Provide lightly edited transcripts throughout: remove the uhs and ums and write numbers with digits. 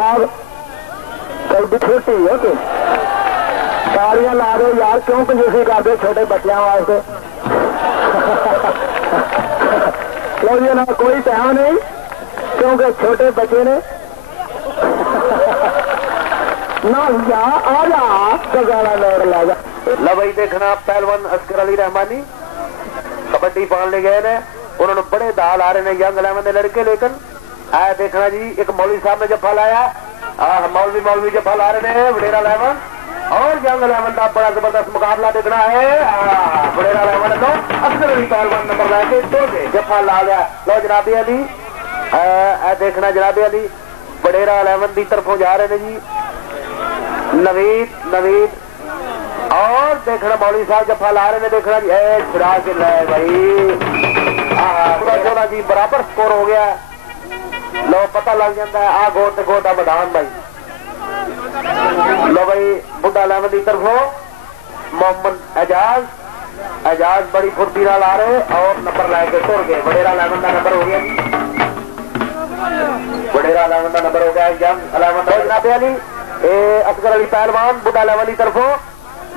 साहब कई छोटी हो तो तालियां ला दो यार, क्यों कंजूसी करते छोटे बच्चों वास्ते। लो जी ना कोई टाइम नहीं क्योंकि छोटे बच्चे ने ना जा आ जा गजाला लौट ला जा। लो भाई देखना पहलवान अस्कर अली रहमानी कबड्डी पाने गए ने, उन्होंने बड़े दाल आ रहे ने यंग 11 के लड़के, लेकिन आया देखना जी एक मौलवी साहब ने जफा लाया, मौलवी जफा ला रहे ने वडेरा 11 और यंग 11 का बड़ा जबरदस्त मुकाबला देखना है। वडेरा 11 तो अस्कर अली पहलवान नंबर लैके तो जफा ला लिया। लो जनाबे अली देखना जनाबे अली वडेरा 11 की तरफों जा रहे हैं जी नवीद और देखना मौलवी साहब जफा ला रहे हैं। देखना जी छुड़ा के ले भाई थोड़ा जी बराबर स्कोर हो गया। लो पता लग जाता है आ गोट गोटा मैदान भाई। लो भाई बुढ़ा 11 की तरफों मोहम्मद एजाज बड़ी फुर्ती नाल आ रहे और नंबर लैके तुर गए। वडेरा 11 का नंबर हो गया जी, वडेरा 11 का नंबर हो गया। यंग 11 जनाबे अली असगर अली पहलवान बुढ़ा 11 की तरफों,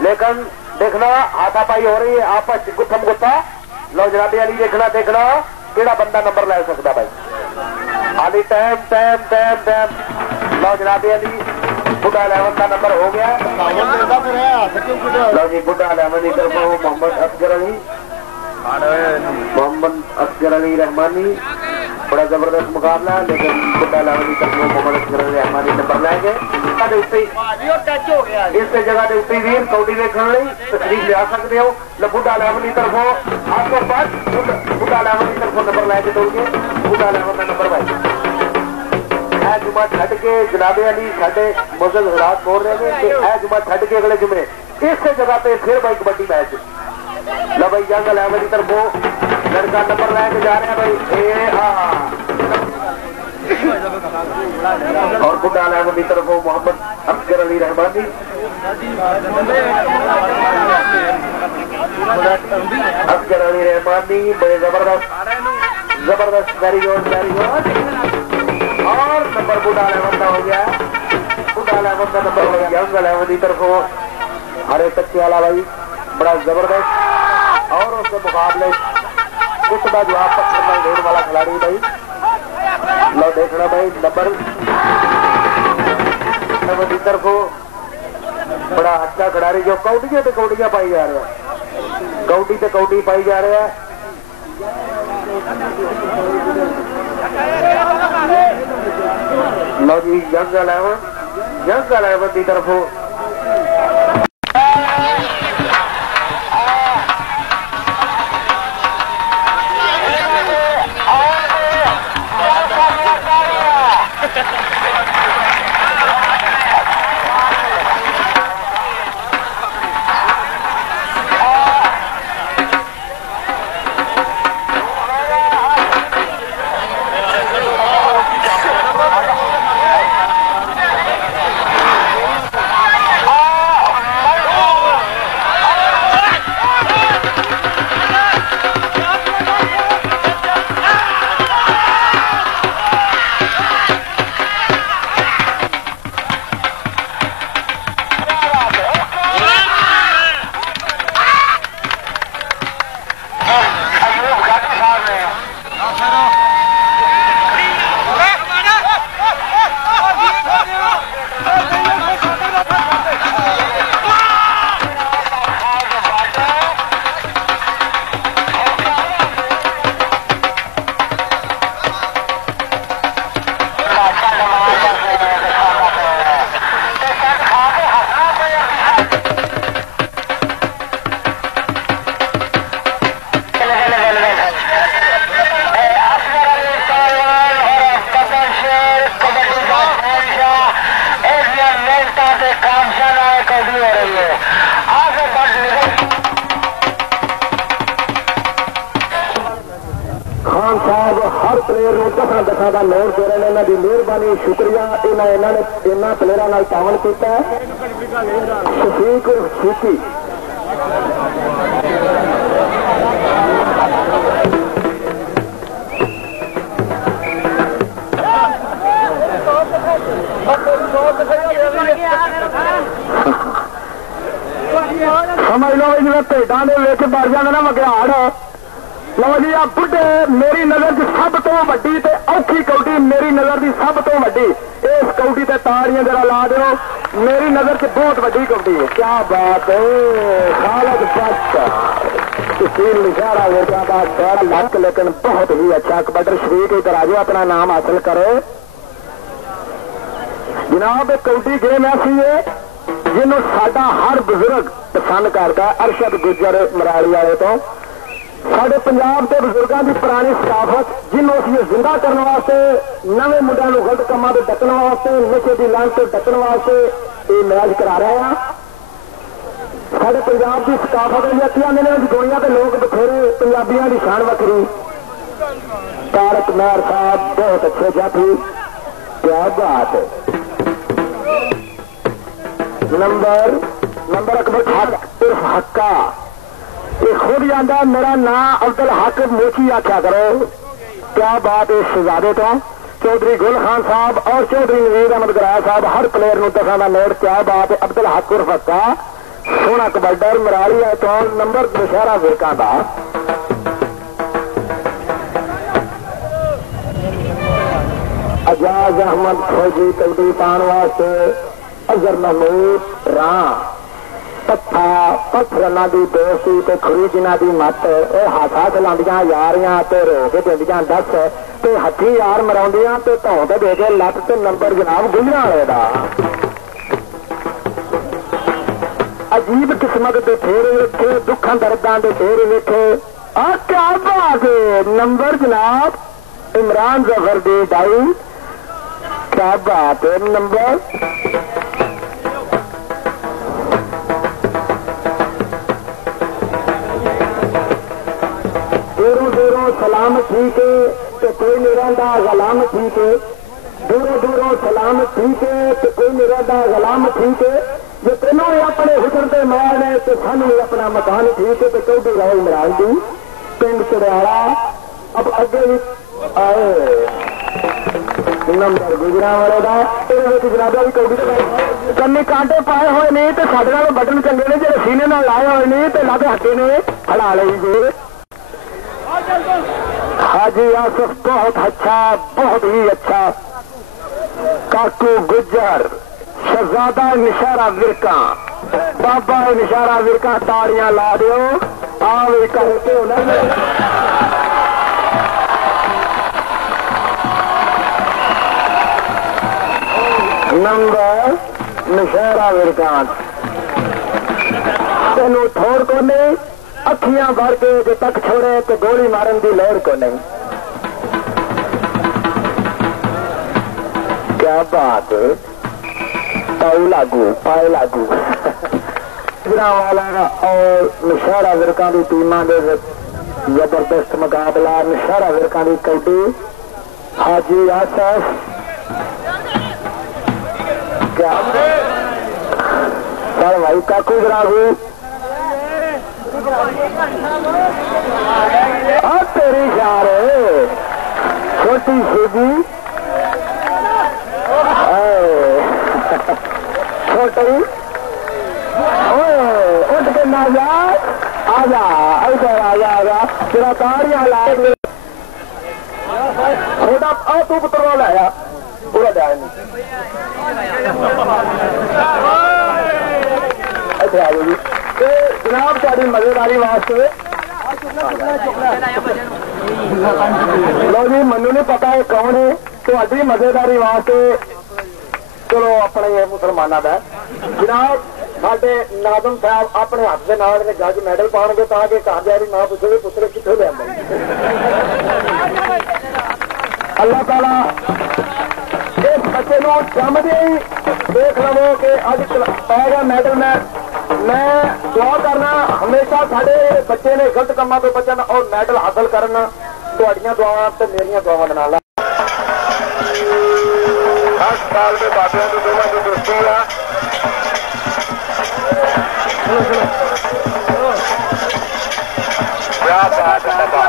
लेकिन देखना हाथापाई हो रही है आपस गुत्थम गुत्था। लो जनाबे अली देखना केड़ा बंदा नंबर ले सकता भाई अली टाइम। लो जनाबे अली बुढ़ा 11 का नंबर हो गया। लो जी बुढ़ा 11 की तरफों मोहम्मद असगर अली रहमानी बड़ा जबरदस्त मुकाबला, लेकिन बुढ़ा 11 की तरफों मोहम्मद असगर अली रहमानी नंबर लेंगे। इस जगह के उत्ते वीर कौडी देखने तशरीफ ले आ सकते हो। बुढ़ा 11 की तरफों आपको बुढ़ा 11 की तरफों नंबर लैके दौड़िए। बुढ़ा 11 का नंबर भाई जुमा छड़ के जनाबे अली साडे मुजल हरात बोल रहे हैं जुमा छड़ के अगले जुमे इस जगह पे फिर भाई कबड्डी मैच। लो भाई यंग 11 की तरफों लड़का नंबर लैके जा रहे हैं भाई और बुढ़ा 11 की तरफों मोहम्मद असगर अली रहमानी बड़े जबरदस्त वेरी गुड और नंबर बुढ़ा 11 का हो गया। बुढ़ा 11 का नंबर हो गया यंग 11 की तरफों हरे कच्चे वाला भाई बड़ा जबरदस्त और उसके मुकाबले कुछ जवाब पकड़ना ढेर वाला खिलाड़ी भाई। लो देखना भाई नंबर की तरफों बड़ा अच्छा खिलाड़ी जो कौडियां पाई जा रहे हैं, कौडी पाई जा रहे हैं। लो जी यंग 11 की तरफों दसा का नोट दे रहे हैं। इन्हों की मेहरबानी शुक्रिया। इन्होंने प्लेयरों तावन किया शफीक सूकी समझ लो जिम्मे भेडा के विच मर जाते ना मगियाड़। लो जी आ बुढ़े मेरी नजर च सब तो वड्डी ते औखी कौडी, मेरी नजर की सब तो वड्डी। इस कौडी ते ताड़ियां जरा ला दो, मेरी नजर च बहुत वड्डी कौडी है। क्या बात है, खालद बट तहसील निशारा वेटा का बड़ा लक, लेकिन बहुत ही अच्छा। कबड्डर शरीक इधर आ जाओ, अपना नाम हासिल करो जनाब। कौडी गेम ऐसी है जिन्हों साडा हर बुजुर्ग पसंद करता। अरशद गुजर मराली वाले तो साडे पंजाब के बुजुर्गों की पुरानी सकाफत जिन्हों असीं जिंदा करने वास्ते, नवे मुंडियां नूं गलत कामां तो डकण वास्ते, नशे की लानत तो डकण वास्ते ये मैच करा रहे हैं। साडे पंजाब की सकाफत अखियां ने दुनिया के लोग बथेरे, पंजाबियों की शान वखरी। तारक मेहर साहब बहुत अच्छे जाफी, क्या बात है। नंबर अकबर हक उर्फ हक्का, ये खुद जाता मेरा नाम अब्दुल हक मोची आख्या करो। क्या बात है। शहजादे तो चौधरी गुल खान साहब और चौधरी नवीद अहमद गराया साहब हर प्लेयर को 10 का नोट। क्या बात है। अब्दुल हक उर्फ हक्का सोना कबड्डर मराली है तो नंबर नौशहरा विरका का। अजाज अहमद फौजी कबड्डी पान वास्ते अजहर महमूद रां पत्था पत्थरना की दोस्ती ते खुरी जिन्हों की मत हाथा चलांदियां यारियां ते रोके दिंदियां 10 ते हथी यार मराउंदियां ते धौं ते दे के लत ते नंबर जनाब गुजरा वाले दा। अजीब किस्मत के फेरे वेखे, दुखा दर्दां के फेरे वेखे। क्या बात है। नंबर जनाब इमरान जफर दी डाई। क्या बात है। नंबर दूरों दूरों सलाम ठीक है तो कोई नहीं रहता गलाम ठीक है। दूरों दूरों सलाम ठीक है तो कोई नहीं रहता गलाम ठीक है। जो तीनों अपने हुसन के मार ने तो सानू अपना मकान ठीक है। तो कौडी रहो इमरान जी पिंड चढ़ियाला। अब अगे भी आए नंबर गुजरा वाले का जनाबा भी कौडी कन्नी कांटे पाए हुए नहीं तो साढ़े नाल बटन चंगे ने जो सीने नाल लाए हुए नहीं तो लग हटे ने खड़ा ली जी। हाजी आसफ बहुत अच्छा, बहुत ही अच्छा। काकू गुजर शहजादा निशारा विरका, बाबा निशारा विरका ताड़ियां ला दो। आओ करके नंबर निशारा विरका तेन थोड़ को नहीं अखियां भर के जो तक छोड़े तो गोली मारन की लहर को नहीं। क्या बात है। पाए लागू वाला और निशारा विरका की टीमां दे जबरदस्त मुकाबला। निशारा विरका की कौडी हाजी आसफ। क्या सर भाई काकू जराहू तेरी शार छोटी सीधी छोटी उठ के ना जा आजा इधर आजा तेरा ताड़ियां ला छोटा तू पुत्र लाया पूरा जाए नहीं इधर आ जी। जनाब साड़ी मजेदारी वास्ते लो जी मनु नहीं पता है कौन है तो मजेदारी वास्ते चलो अपने मुसलमाना का जनाब साडे नाजम साहब अपने हाथ के नाल जज मैडल पाएंगे ताकि कामयाबी ना पूछे पुत्र कितों ले अल्लाह ताला इस बच्चे को जमदे ही देख लवो कि अज पाएगा मैडल। मैं दुआ करना हमेशा साडे बच्चे ने गलत कामों तो बचन और मैडल हासिल करना तुहाड़ियां दुआवां ते मेरियां दुआवां दे नाल। 10 साल के बाबियां तो दोवां की दोस्ती है। क्या बात है बाबा।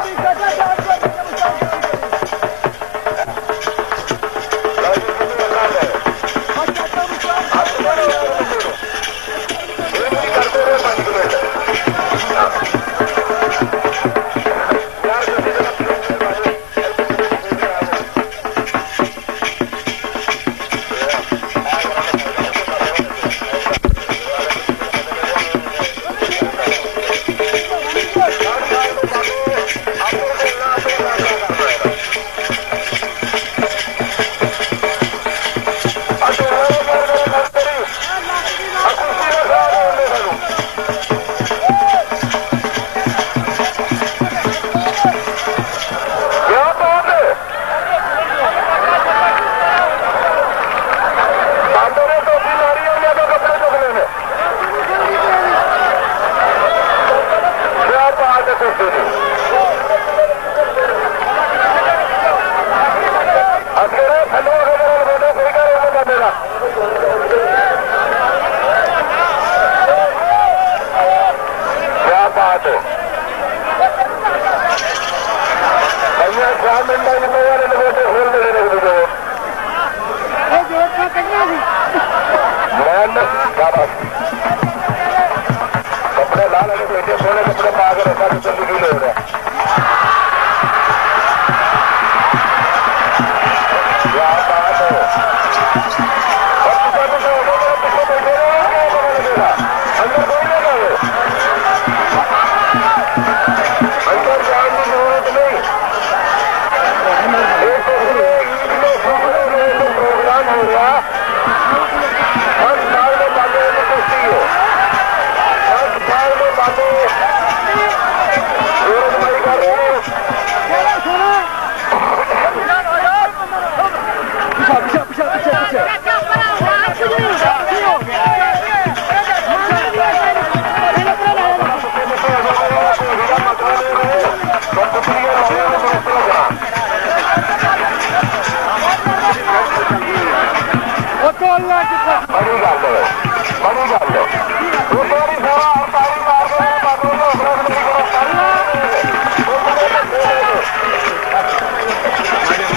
क्या बात है भैया, 4 मिनट कपड़े ला लेने बेटे, सोने कपड़े पा कर रखा तो फील हो रहा है। क्या बात है, अंदर कोई नहीं है, अंदर जाने की जरूरत नहीं। प्रोग्राम हो गया, हर साल में बातें कुश्ती है, हर साल में बातें गोरखभाई कर रहे हैं। बड़ी गल है, बड़ी गल है। दूसरी सेवा और ताली मार के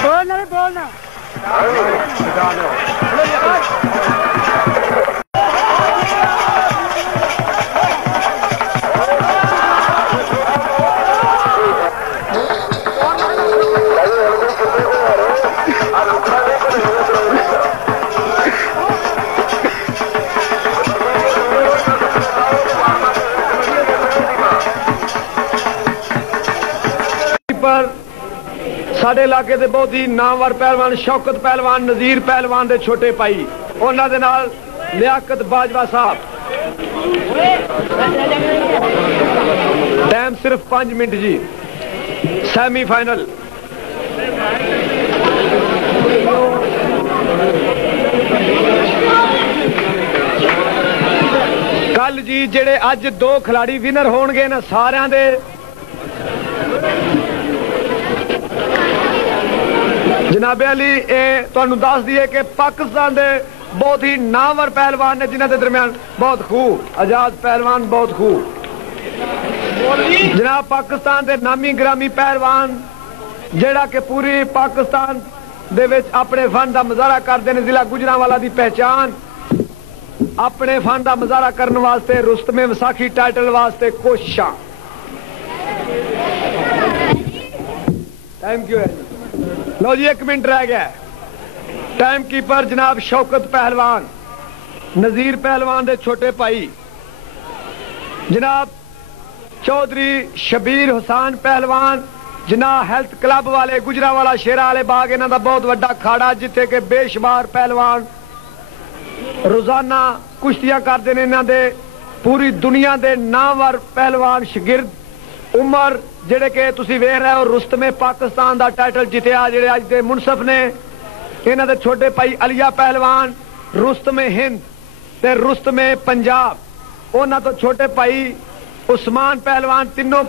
बोलना नहीं बोलना। साडे इलाके दे बहुत ही नामवर पहलवान शौकत पहलवान नज़ीर पहलवान दे छोटे भाई उन्हां दे नाल लियाकत बाजवा साहब। टाइम सिर्फ 5 मिनट जी। सेमीफाइनल कल जी जेड़े अज 2 खिलाड़ी विनर होणगे ना सारियां दे जनाबे अली तुहानू दस दिए कि पाकिस्तान दे बहुत ही नामवर पहलवान ने जिन्हां दे दरम्यान बहुत खूब आजाद पहलवान बहुत खूब जनाब पाकिस्तान दे नामी ग्रामी पहलवान जेड़ा कि पूरी पाकिस्तान दे विच अपने फन दा मुजाहरा करदे ने। जिला गुजरांवाला दी पहचान अपने फन दा मुजाहरा करने वास्ते रुस्तमे विसाखी टाइटल वास्ते कोशिशां। Thank you. लो जी 1 मिनट रह गया। टाइम कीपर जनाब शौकत पहलवान नज़ीर पहलवान दे छोटे भाई जनाब चौधरी शबीर हुसैन पहलवान जिन्ना हेल्थ क्लब वाले गुजरांवाला शेरा वाले बाग इन्हां दा बहुत वड्डा खाड़ा जिथे के बेशुमार पहलवान रोजाना कुश्तियां करते हैं। इन्हां दे पूरी दुनिया दे नामवर पहलवान शगिर्द उमर जेड़े के तुसी वेख रहे हो रुस्तमे पाकिस्तान दा टाइटल जितया जेड़े अज दे मुनसफ ने इन्हां दे छोटे भाई अलिया पहलवान रुस्तमे हिंद ते रुस्तमे पंजाब उन्हां तो छोटे भाई उस्मान पहलवान तीनों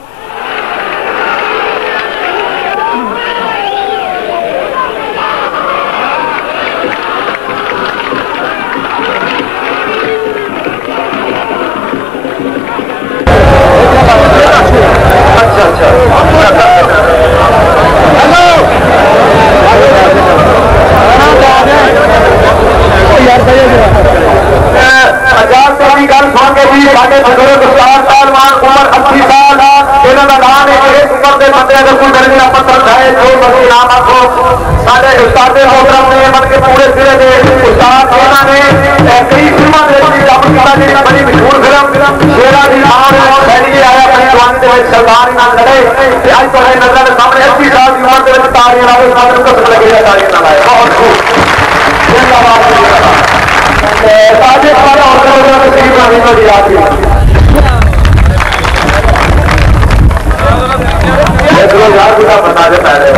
बता दे पहले।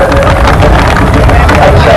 अच्छा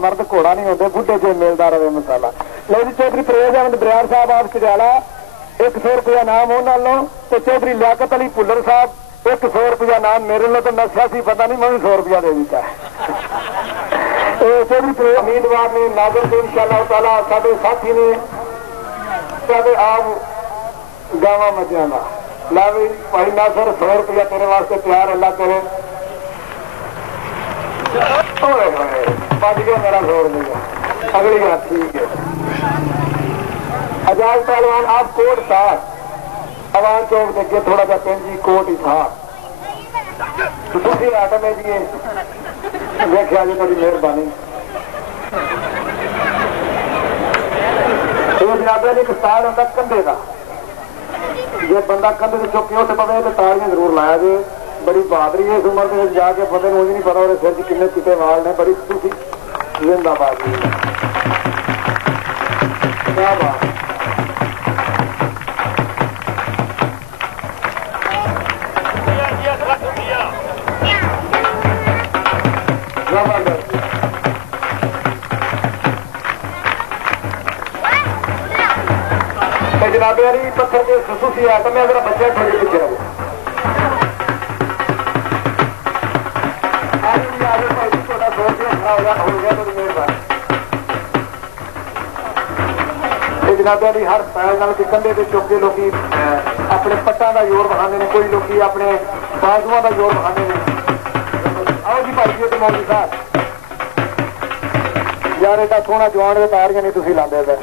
मर्द घोड़ा नहीं होते बुढ़े जो मिलता रहे मसाला लो जी चौधरी परवेज अहमद बरियार साहब आप चढ़ियाला 100 रुपया नाम उन्होंने तो चौधरी लियाकत अली भुल्लर साहब 100 रुपया नाम मेरे लो तो नशा सी पता नहीं मैं 100 रुपया दे दिता चौधरी परवेज उम्मीदवार ने नाजर से इंशाअल्लाह ताला साडे साथी ने साडे आप गावा मजिया का ला भी भाई नासर 100 रुपया तेरे वास्ते तैयार अल्लाह करे बच गया मेरा जोर नहीं अगली बात ठीक है आजाद पहलवान आप कोट था अवान चौक देखे थोड़ा सा पिंड जी कोट ही था तो तुम आटम है जी देखा जी थोड़ी मेहरबानी जनाबे एक स्टाइल होता कंधे का जो बंदा कंधे से चुक के उठ पवे तो तालियां जरूर लाया जे बड़ी बहादुरी है इस उम्र में जाके पता मुझे नहीं पता सिर च किन्ने चिट्टे वाल ने बड़ी खुशी जिंदाबाद क्या बात जनाबे वाली पत्थर के खसूसी आइटम है अगर बच्चे थोड़े पीछे रहो जनाबे वाली हर पैर कंधे से चुक के लोग अपने पट्टा का जोर बखाते हैं कोई लोग अपने बाजुआ का जोर बखाते हैं आओ जी भाई जी मौलवी साहब यार एडा सोहना जवान के तारियां नहीं तुम लाते पे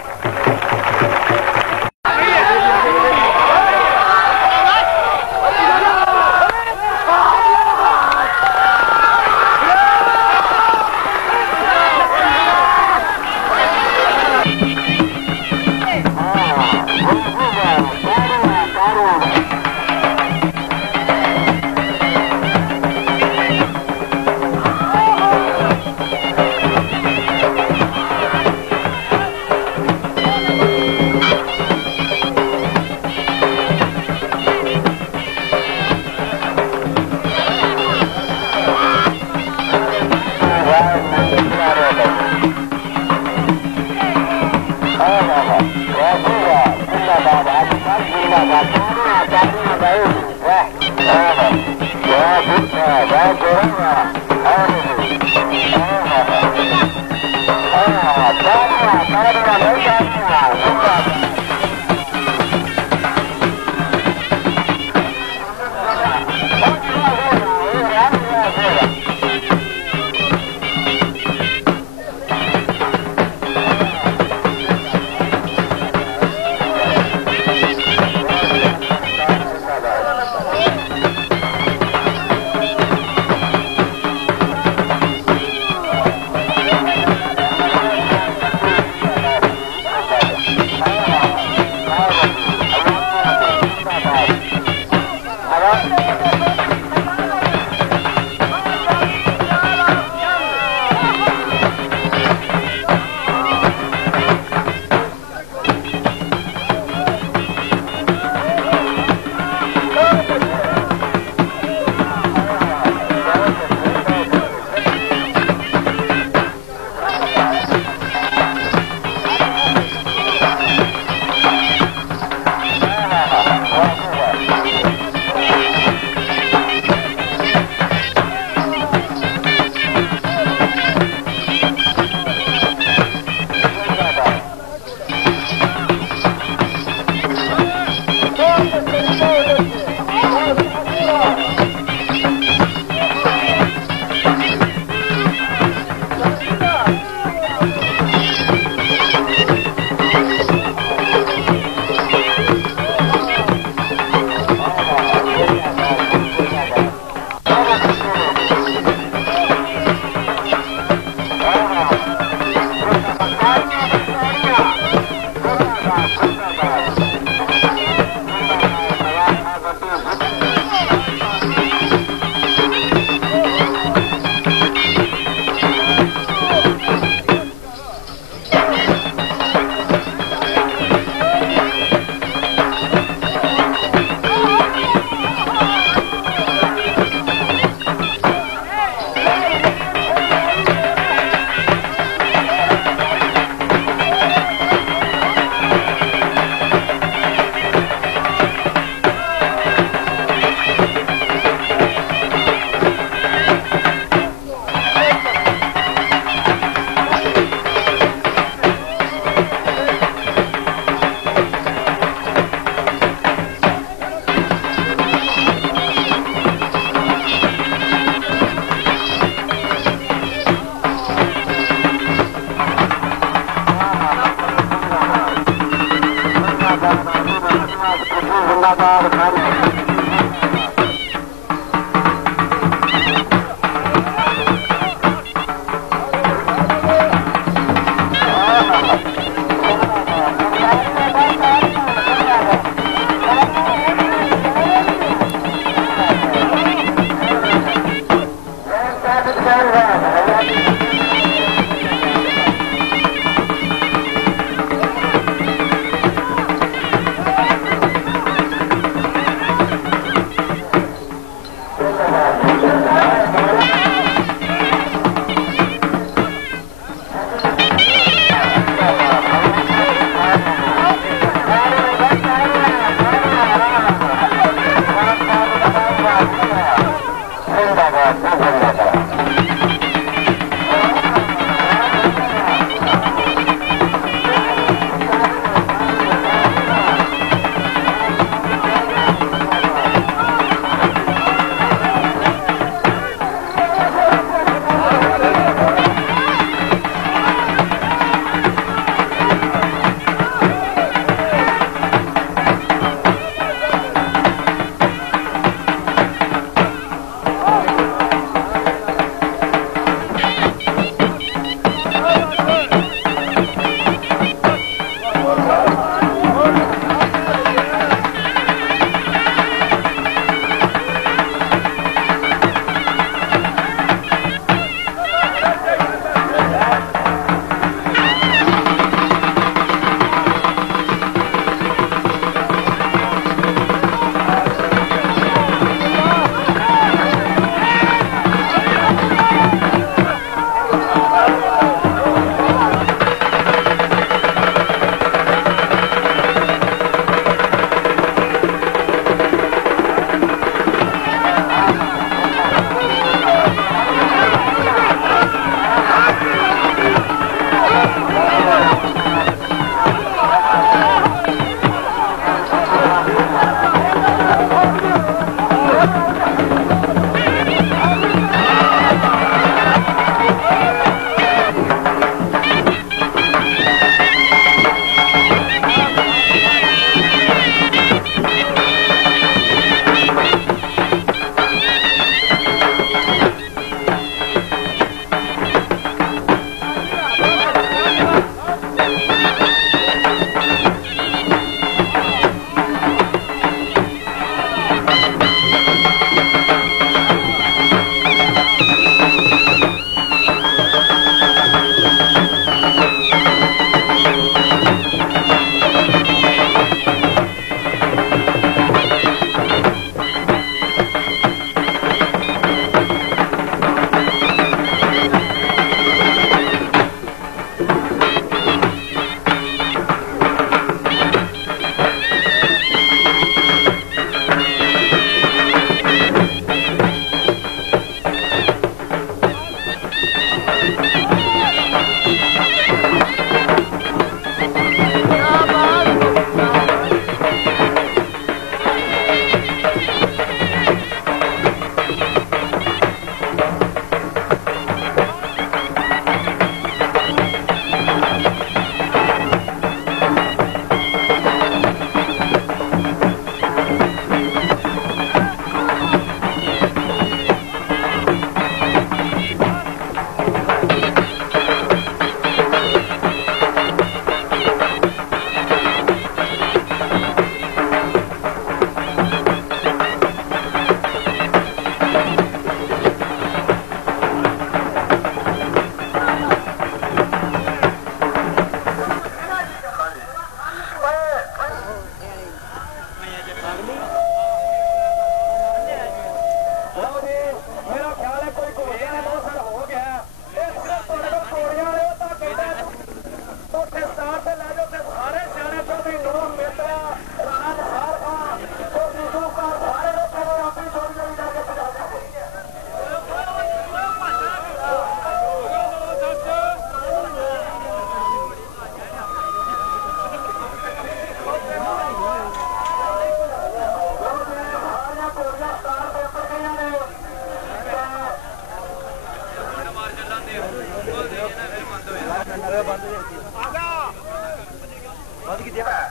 ਵੱਧ ਕੀਤੀ ਹੈ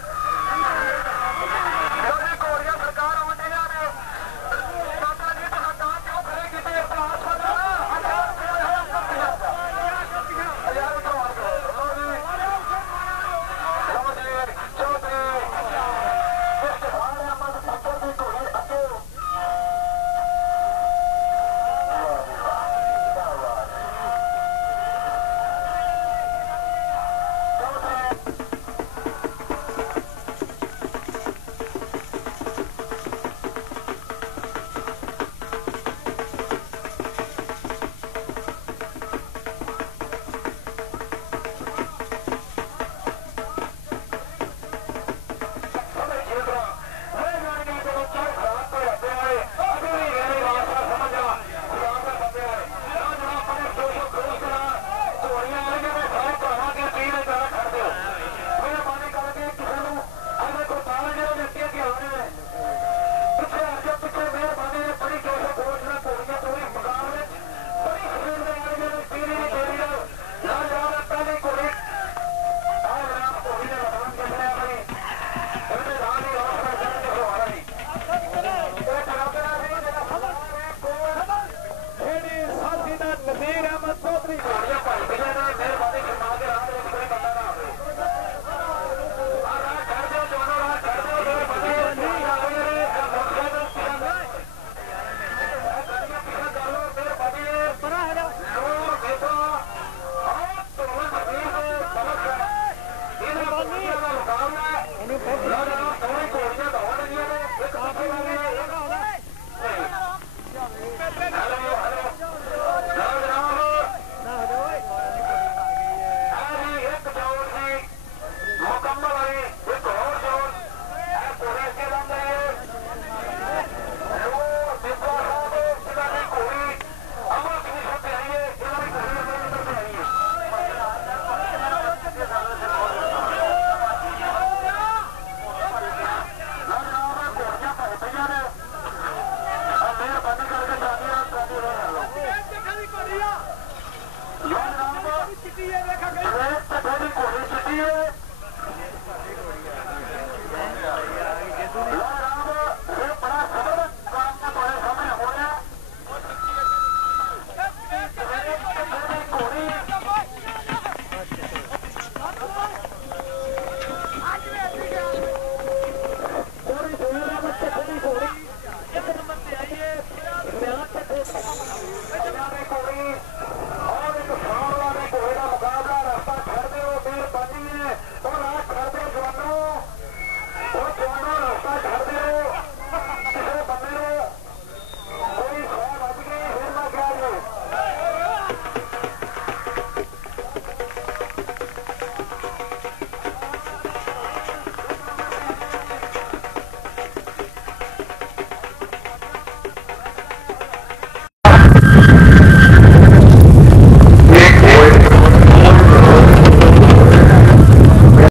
चिट्टी है